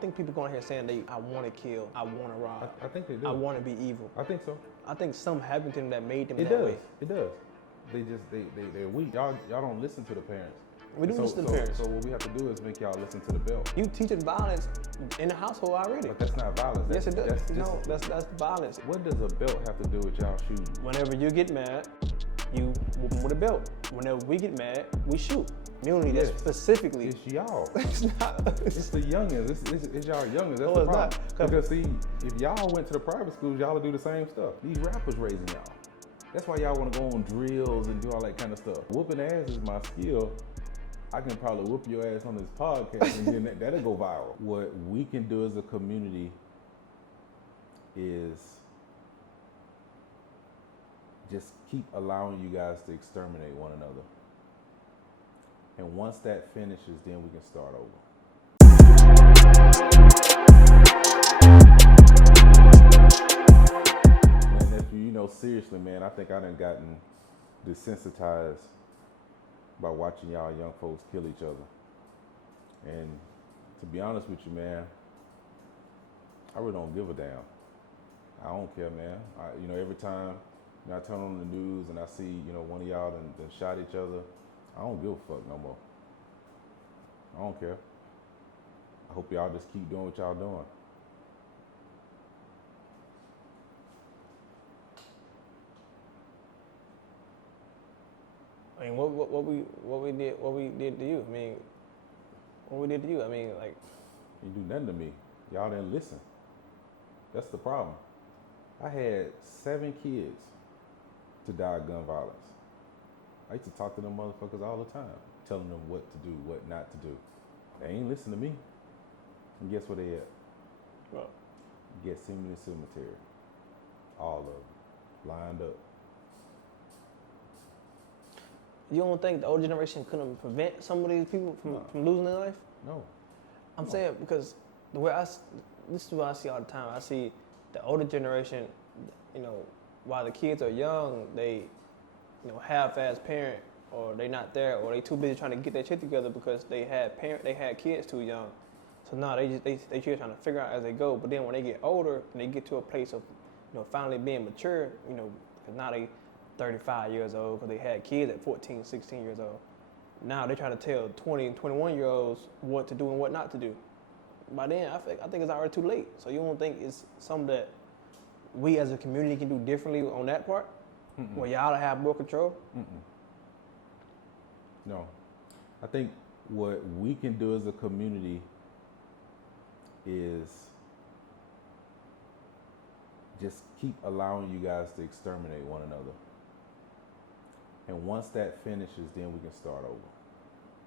don't think people going here saying I want to kill, I want to rob. I think they do. I want to be evil. I think so. I think something happened to them that made them It that does. way. It does. They're weak. Y'all don't listen to the parents. We do listen to the parents. So what we have to do is make y'all listen to the belt. You teaching violence in the household already. But that's not violence. Yes, it does. That's violence. What does a belt have to do with y'all shooting? Whenever you get mad, you whoop them with a belt. Whenever we get mad, we shoot. Community, that's specifically. It's y'all. It's not. It's the youngins. It's y'all youngins. That's No, the it's problem. not. Because see, if y'all went to the private schools, y'all would do the same stuff. These rappers raising y'all. That's why y'all want to go on drills and do all that kind of stuff. Whooping ass is my skill. I can probably whoop your ass on this podcast and then that'll go viral. What we can do as a community is just keep allowing you guys to exterminate one another. And once that finishes, then we can start over. And if you know, seriously, man, I think I done gotten desensitized by watching y'all young folks kill each other. And to be honest with you, man, I really don't give a damn. I don't care, man. Every time I turn on the news and I see, one of y'all done shot each other, I don't give a fuck no more. I don't care. I hope y'all just keep doing what y'all doing. I mean, what we did to you? I mean, what we did to you? I mean, like. You do nothing to me. Y'all didn't listen. That's the problem. I had 7 kids to die of gun violence. I used to talk to them motherfuckers all the time, telling them what to do, what not to do. They ain't listen to me. And guess where they at? Well, Gethsemane Cemetery. All of them. Lined up. You don't think the older generation couldn't prevent some of these people from losing their life? No. I'm saying because this is what I see all the time. I see the older generation, while the kids are young, they, half-ass parent, or they not there, or they too busy trying to get their shit together because they had kids too young. So now they just trying to figure out as they go. But then when they get older and they get to a place of, finally being mature, because now they 35 years old because they had kids at 14, 16 years old. Now they're trying to tell 20 and 21-year-olds what to do and what not to do. By then, I think it's already too late. So you don't think it's something that we as a community can do differently on that part? Mm-mm. Where y'all have more control? Mm-mm. No. I think what we can do as a community is just keep allowing you guys to exterminate one another. And once that finishes, then we can start over.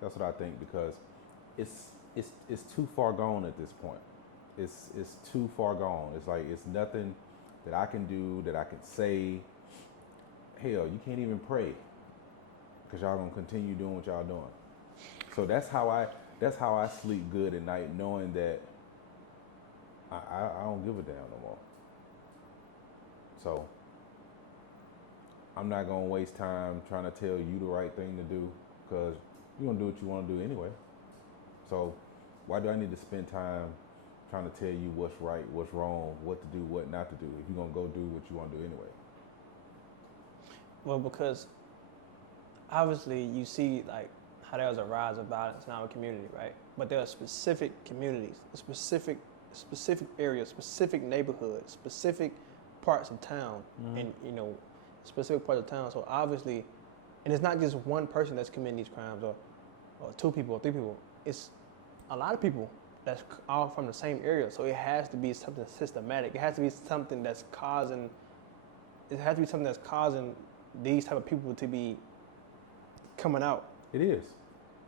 That's what I think, because it's too far gone at this point. It's too far gone. It's like it's nothing that I can do, that I can say. Hell, you can't even pray because y'all gonna continue doing what y'all doing. So that's how I sleep good at night, knowing that I don't give a damn no more. So I'm not gonna waste time trying to tell you the right thing to do, because you're gonna do what you want to do anyway. So why do I need to spend time trying to tell you what's right, what's wrong, what to do, what not to do, if you're gonna go do what you want to do anyway? Well, because obviously you see like how there's a rise of violence in our community, right? But there are specific communities, specific areas, specific neighborhoods, specific parts of town, and specific parts of town. So obviously, and it's not just one person that's committing these crimes, or 2 people or 3 people. It's a lot of people that's all from the same area. So it has to be something systematic. It has to be something that's causing. It has to be something that's causing these type of people to be coming out. It is.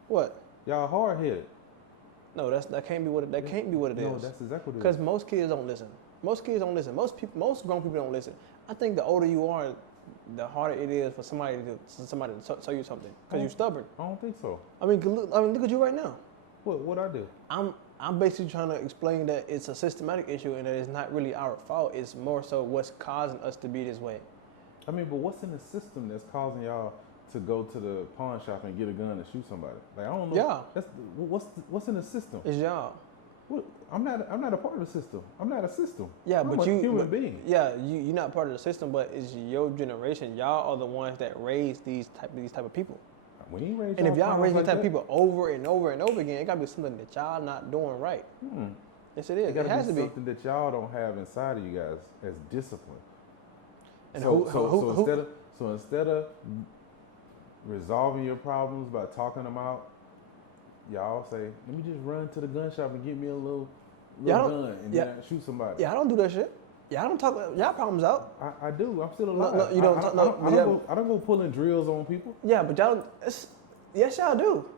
What? Y'all hard-headed. No, that can't be what it is. No, that's exactly what it is. Because most kids don't listen. Most grown people don't listen. I think the older you are, the harder it is for somebody to tell you something, because you're stubborn. I don't think so. I mean, look at you right now. What I do? I'm basically trying to explain that it's a systematic issue and that it's not really our fault. It's more so what's causing us to be this way. I mean, but what's in the system that's causing y'all to go to the pawn shop and get a gun and shoot somebody? Like, I don't know. Yeah. That's what's in the system? It's y'all. Well, I'm not a part of the system. I'm not a system. Yeah, I'm but a you, human being. yeah, you're not part of the system, but it's your generation. Y'all are the ones that raise these type of people. We ain't raised And if y'all clowns raise these like type of that. people over and over and over again, it gotta be something that y'all not doing right. Yes, it is. It It gotta has be to be. something that y'all don't have inside of you guys as discipline. And So instead of resolving your problems by talking them out, y'all say, let me just run to the gun shop and get me a little gun and then shoot somebody. Yeah, I don't do that shit. Yeah, I don't talk y'all problems out. I do. I'm still alive. No, you don't. I don't go pulling drills on people. Yeah, but y'all. Yes, y'all do.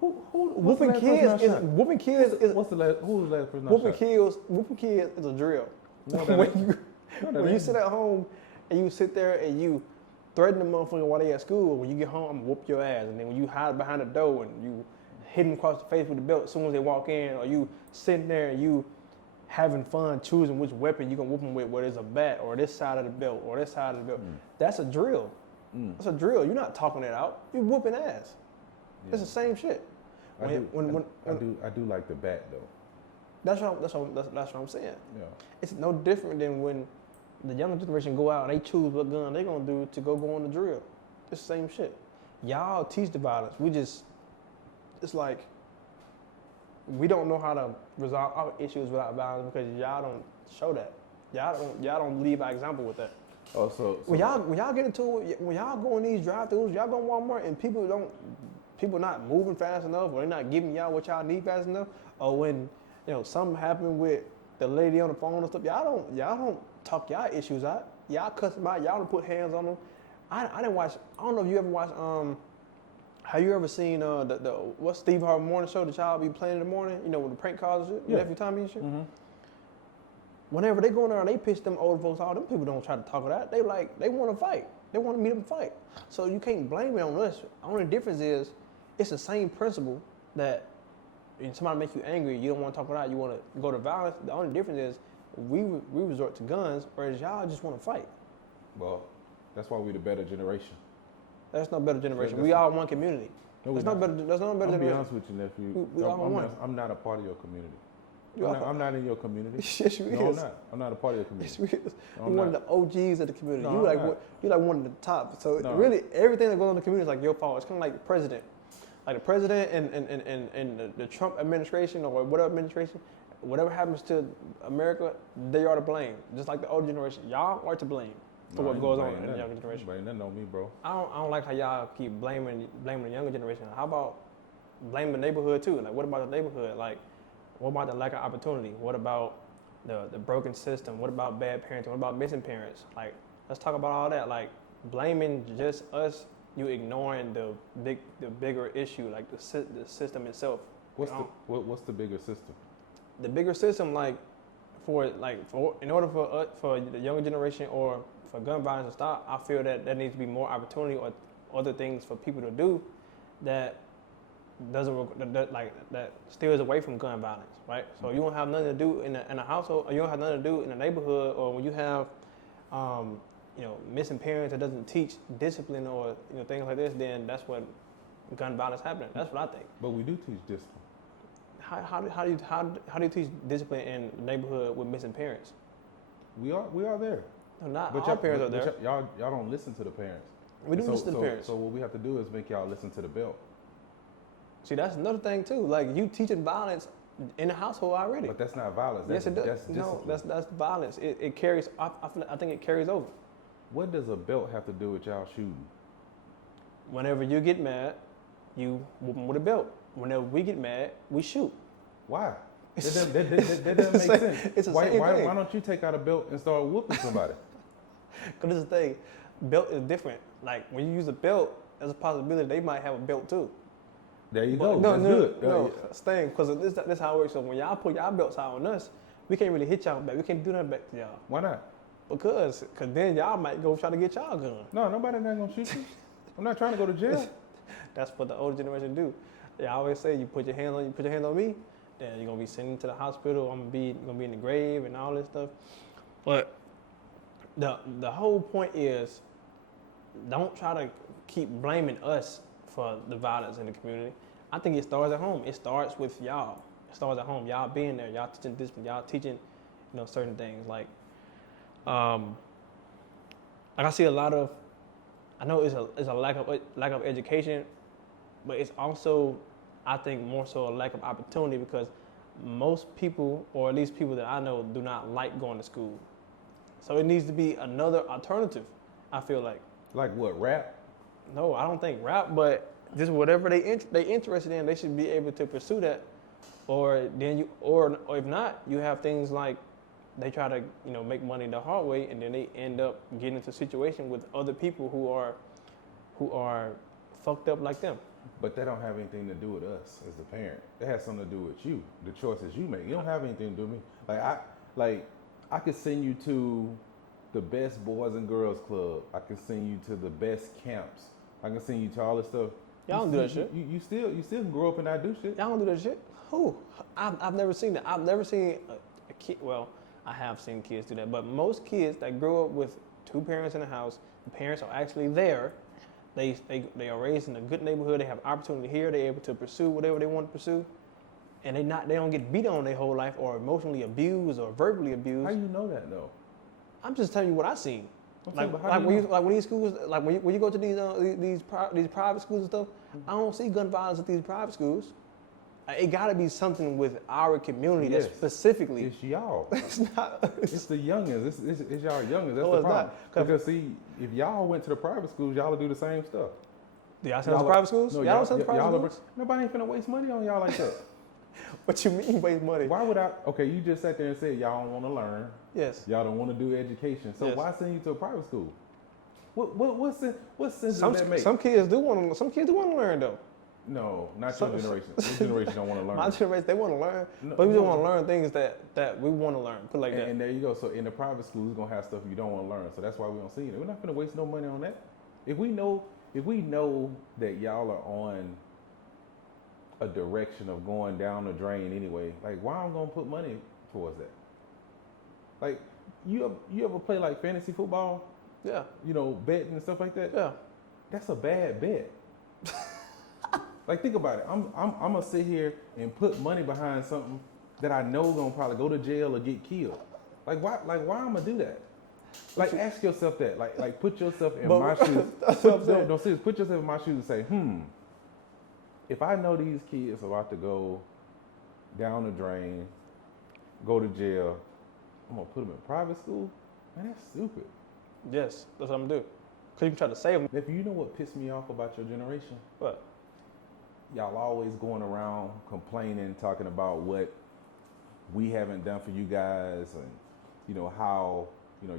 What's the Whooping last person I kids is shot? whooping kids is What's the last? Who was the last person I shot? whooping kids is a drill. No, that ain't. When you sit at home and you sit there and you threaten the motherfucker while they at school, when you get home, I'm gonna whoop your ass. And then when you hide behind the door and you hit them across the face with the belt as soon as they walk in, or you sitting there and you having fun choosing which weapon you gonna whoop them with, whether it's a bat or this side of the belt or this side of the belt. That's a drill. That's a drill. You're not talking it out. You're whooping ass. Yeah. It's the same shit. I do like the bat though. That's what I'm saying. Yeah. It's no different than when the younger generation go out and they choose what gun they gonna do to go on the drill. It's the same shit. Y'all teach the violence. It's like we don't know how to resolve our issues without violence because y'all don't show that. Y'all don't lead by example with that. Oh, so when y'all get into it, when y'all go in these drive-thrus, y'all go to Walmart and people not moving fast enough, or they're not giving y'all what y'all need fast enough, or when something happened with the lady on the phone and stuff, y'all don't talk y'all issues out. Y'all cuss them out. Y'all don't put hands on them. I didn't watch. I don't know if you ever watched. Have you ever seen what's Steve Harvey morning show that y'all be playing in the morning? With the prank calls and shit. Yeah. Nephew Tommy and shit. Mm-hmm. Whenever they go in there and they pitch them old folks out, them people don't try to talk it out. They want to fight. They want to meet up and fight. So you can't blame it on us. The only difference is it's the same principle that when somebody makes you angry, you don't want to talk it out, you want to go to violence. The only difference is we resort to guns, whereas y'all just want to fight. Well, that's why we're the better generation. That's no better generation. We all one community. No, There's no better I'll generation. be honest with you, nephew. We all one. I'm not a part of your community. I'm not in your community. Yes, you No, is. I'm not. I'm not a part of your community. Yes, you is. No, You're one of the OGs of the community. No, You're like one of the top. So No. really, everything that goes on in the community is like your fault. It's kind of like the president. Like the president and the Trump administration or whatever administration, whatever happens to America, they are to blame. Just like the older generation, y'all are to blame for what goes on in the younger generation. Blame nothing on me, bro. I don't like how y'all keep blaming the younger generation. How about blame the neighborhood too? Like, what about the neighborhood? Like, what about the lack of opportunity? What about the broken system? What about bad parenting? What about missing parents? Like, let's talk about all that. Like, blaming just us, you ignoring the bigger issue, like the system itself. What's the bigger system? The bigger system, in order for the younger generation or for gun violence to stop, I feel that there needs to be more opportunity or other things for people to do that that steers away from gun violence, right? So you don't have nothing to do in a household, or you don't have nothing to do in a neighborhood, or when you have missing parents that doesn't teach discipline or things like this, then that's when gun violence happening. That's what I think. But we do teach discipline. How do you teach discipline in the neighborhood with missing parents? We are there. No, not But all parents are there. Y'all don't listen to the parents. We do listen to the parents. So what we have to do is make y'all listen to the belt. See, that's another thing too. Like, you teaching violence in the household already. But that's not violence. Yes, it does. That's discipline. No, that's violence. It carries. I think it carries over. What does a belt have to do with y'all shooting? Whenever you get mad, you whoop them with a belt. Whenever we get mad, we shoot. Why? That doesn't make sense. It's the same thing. Why don't you take out a belt and start whooping somebody? Because this is the thing. Belt is different. Like, when you use a belt, there's a possibility they might have a belt too. There you go. That's good. No, that's the thing. Because this how it works. So when y'all put y'all belts out on us, we can't really hit y'all back. We can't do nothing back to y'all. Why not? Because then y'all might go try to get y'all gun. No, nobody not gonna shoot you. I'm not trying to go to jail. That's what the older generation do. They always say, you put your hands on me, then you're gonna be sent to the hospital. I'm gonna be in the grave and all this stuff. But the whole point is, don't try to keep blaming us for the violence in the community. I think it starts at home. It starts with y'all. It starts at home. Y'all being there. Y'all teaching discipline. Y'all teaching, certain things. Like I see a lot of. I know it's a lack of education, but it's also, I think, more so a lack of opportunity because most people, or at least people that I know, do not like going to school. So it needs to be another alternative. I feel like. Like what, rap? No, I don't think rap, but just whatever they interested in, they should be able to pursue that. Or then or if not, you have things like they try to make money the hard way, and then they end up getting into a situation with other people who are fucked up like them. But that don't have anything to do with us as the parent. That has something to do with you, the choices you make. You don't have anything to do with me. I could send you to the best boys and girls club. I can send you to the best camps. I can send you to all this stuff. Y'all don't do that shit. You still can grow up and not do shit. Y'all don't do that shit. Who? I've never seen that. I've never seen a kid. Well, I have seen kids do that, but most kids that grow up with two parents in the house, the parents are actually there. They are raised in a good neighborhood. They have opportunity here. They're able to pursue whatever they want to pursue, and they don't get beat on their whole life or emotionally abused or verbally abused. How you know that though? I'm just telling you what I've seen. When these schools, like when you go to these private schools and stuff, I don't see gun violence at these private schools. It got to be something with our community that specifically. It's y'all. It's not. It's the youngins. It's y'all youngins. That's No, the it's problem. not. Because see, if y'all went to the private schools, y'all would do the same stuff. Do y'all send us to private schools? No, y'all don't send us to private schools? Nobody ain't finna waste money on y'all like that. What you mean waste money? Why would I? Okay, you just sat there and said y'all don't want to learn. Yes. Y'all don't want to do education. So why send you to a private school? What sense does that make? Some kids do want to learn though. No, not your generation. This generation don't want to learn. My generation, they want to learn, but we don't want to learn things that we want to learn. Put like that. And there you go. So in the private schools, it's gonna have stuff you don't want to learn. So that's why we don't see it. We're not gonna waste no money on that. If we know that y'all are on a direction of going down the drain anyway, like why I'm gonna put money towards that? Like you ever play like fantasy football? Yeah. Betting and stuff like that. Yeah. That's a bad bet. Like think about it. I'm gonna sit here and put money behind something that I know gonna probably go to jail or get killed. Like why I'm gonna do that? Like ask yourself that. Like put yourself in my shoes. Put yourself in my shoes and say, if I know these kids are about to go down the drain, go to jail, I'm gonna put them in private school? Man, that's stupid. Yes, that's what I'm gonna do. Cause you can try to save them. If you know what pissed me off about your generation? What? Y'all always going around complaining, talking about what we haven't done for you guys, and how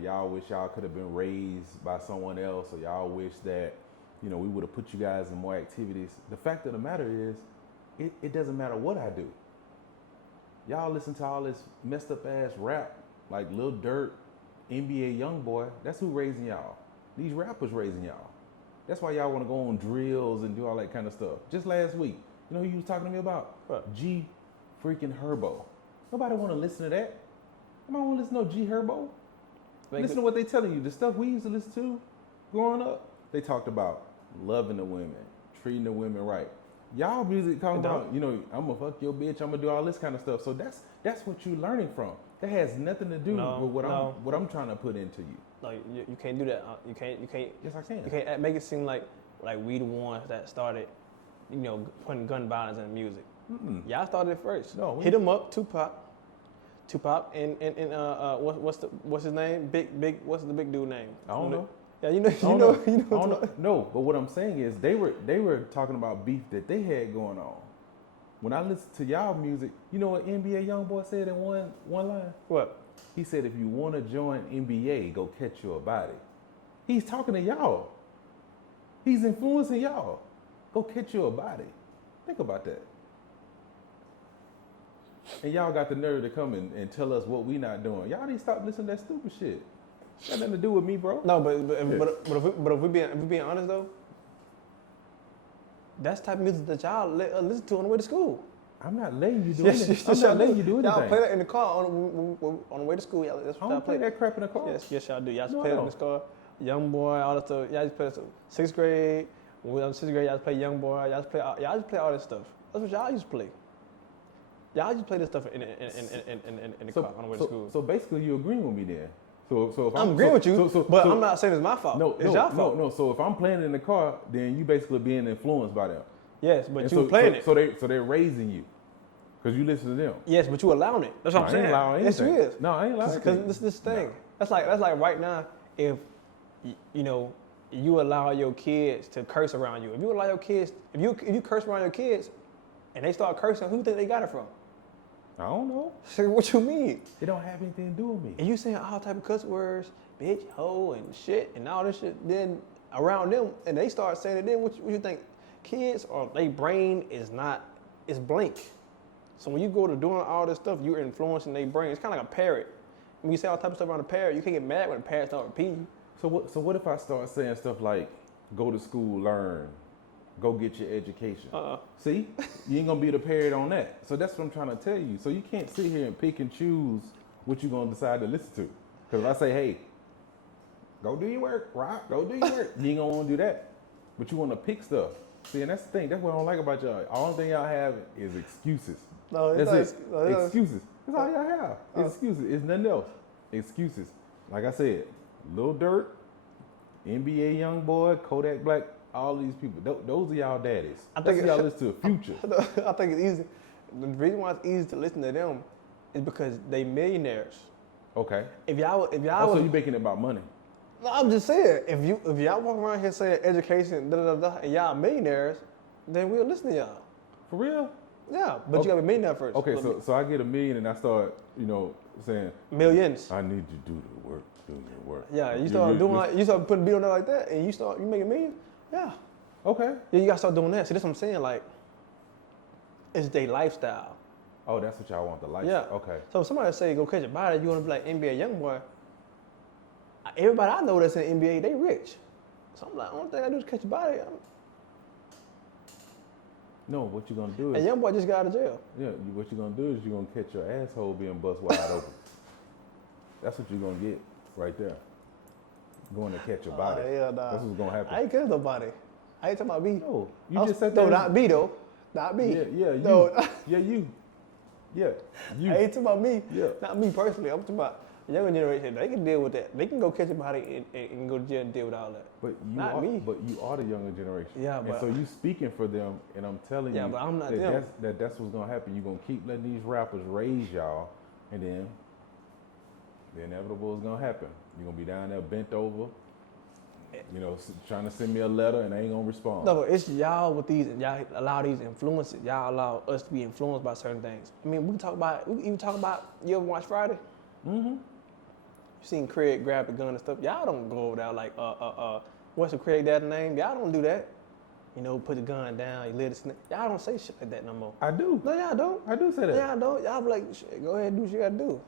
y'all wish y'all could have been raised by someone else, or y'all wish that we would have put you guys in more activities. The fact of the matter is, it doesn't matter what I do. Y'all listen to all this messed up ass rap like Lil Durk, NBA YoungBoy. That's who raising y'all. These rappers raising y'all. That's why y'all want to go on drills and do all that kind of stuff. Just last week, who you was talking to me about? What? G freaking Herbo. Nobody want to listen to that. Nobody want to listen to G Herbo. Listen to what they telling you. The stuff we used to listen to growing up. They talked about loving the women, treating the women right. Y'all music talking about, I'm gonna fuck your bitch. I'm gonna do all this kind of stuff. So that's what you learning from. That has nothing to do with what I'm trying to put into you. Like you can't do that. You can't. Yes, I can. You can't make it seem like we the ones that started, putting gun violence in music. Mm-mm. Y'all started it first. No, Hit 'em up, Tupac, and what's his name? Big. What's the big dude name? I don't know. Yeah, you know. No, but what I'm saying is they were talking about beef that they had going on. When I listen to y'all music, you know what NBA YoungBoy said in one line? What? He said, if you want to join NBA, go catch you a body. He's talking to y'all. He's influencing y'all. Go catch you a body. Think about that. And y'all got the nerve to come and tell us what we not doing. Y'all need to stop listening to that stupid shit. Got nothing to do with me, bro. No, but if we being honest though, that's the type of music that y'all listen to on the way to school. I'm not letting you do anything. I'm not letting you do anything. Y'all play that in the car on the way to school. Y'all, that's what I don't play that crap in the car. Yes, y'all do. Y'all just play it in the car. Young Boy, all that stuff. Y'all just play that. 6th grade. When we was in 6th grade, y'all just play Young Boy. Y'all just play all this stuff. That's what y'all used to play. Y'all just play this stuff in the car on the way to school. So basically, you agreeing with me then? So if I'm agreeing with you, but I'm not saying it's my fault. No, it's your fault. No. So if I'm playing it in the car, then you basically being influenced by them. Yes, but And you playing it. So they're raising you, because you listen to them. Yes, but you allowing it. That's what I'm saying. I ain't allowing anything. Yes, you is. No, I ain't allowing anything. Because this thing. No. That's like right now, if you allow your kids to curse around you. If you allow your kids, if you curse around your kids, and they start cursing, who do you think they got it from? I don't know. So what you mean? It don't have anything to do with me. And you saying all type of cuss words, bitch, hoe, and shit, and all this shit, then around them, and they start saying it, then what you think? Kids, or their brain it's blank. So when you go to doing all this stuff, you're influencing their brain. It's kind of like a parrot. When you say all type of stuff around a parrot, you can't get mad when a parrot start repeating. So what if I start saying stuff like, go to school, learn, go get your education? See, you ain't gonna be the parrot on that. So that's what I'm trying to tell you. So you can't sit here and pick and choose what you're gonna decide to listen to. Because if I say, hey, go do your work, Rock, go do your work, you ain't gonna wanna do that. But you wanna pick stuff. See, and that's the thing. That's what I don't like about y'all. All the thing y'all have is excuses. No, that's it. Excuses. That's all y'all have. Excuses. It's nothing else. Excuses. Like I said, Lil Durk, NBA Youngboy, Kodak Black, all these people. Those are y'all daddies. I think y'all listen to Future. I think it's easy. The reason why it's easy to listen to them is because they millionaires. Okay. If y'all so you making it about money? No, I'm just saying, if y'all walk around here saying education, and y'all millionaires, then we'll listen to y'all. For real? Yeah, but you gotta be a millionaire first. Okay, so I get $1 million and I start, saying millions. I need you to do the work, do the work. Yeah, you start you start putting a bill on there like that, and you make $1 million. Yeah. Okay. Yeah, you gotta start doing that. See, that's what I'm saying. Like, it's their lifestyle. Oh, that's what y'all want, the lifestyle. Yeah. Okay. So if somebody say go catch a body, you wanna be like NBA Youngboy. Everybody I know that's in the NBA, they rich. So I'm like, only thing I do is catch a body. No, what you gonna do is... And Youngboy just got out of jail. Yeah, what you gonna do is you gonna catch your asshole being bust wide open. That's what you're gonna get right there. Going to catch your body. Yeah, nah. That's what's gonna happen. I ain't catch nobody. I ain't talking about me. No, you just said that. No, not me though. Not me. Yeah, you. No. Yeah, you. Yeah, you. I ain't talking about me. Yeah. Not me personally. I'm talking about the younger generation. They can deal with that. They can go catch a body and go to jail and deal with all that. But you not are, me. But you are the younger generation. Yeah, but... And so you speaking for them, and I'm telling you but I'm not them. That's what's going to happen. You're going to keep letting these rappers raise y'all, and then the inevitable is going to happen. You're going to be down there bent over, trying to send me a letter, and I ain't going to respond. No, it's y'all with these, and y'all allow these influences. Y'all allow us to be influenced by certain things. I mean, we can even talk about, you ever watch Friday? Mm-hmm. You seen Craig grab the gun and stuff. Y'all don't go over there like, what's the Craig dad's name? Y'all don't do that. Put the gun down, you let it snap. Y'all don't say shit like that no more. I do. No, y'all don't. I do say that. No, y'all don't. Y'all be like, shit, go ahead and do what you gotta do.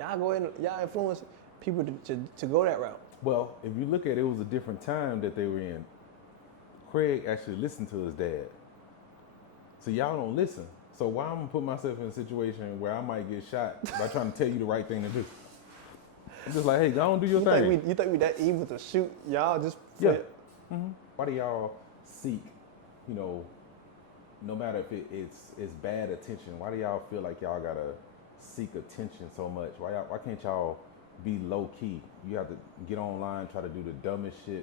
Y'all go ahead and y'all influence people to go that route. Well, if you look at it, it was a different time that they were in. Craig actually listened to his dad. So y'all don't listen. So why I'm gonna put myself in a situation where I might get shot by trying to tell you the right thing to do? I'm just like, hey, go on, do your thing. You think we that evil to shoot y'all just? Yeah. Mm-hmm. Why do y'all seek, no matter if it's bad attention? Why do y'all feel like y'all gotta seek attention so much? Why can't y'all be low key? You have to get online, try to do the dumbest shit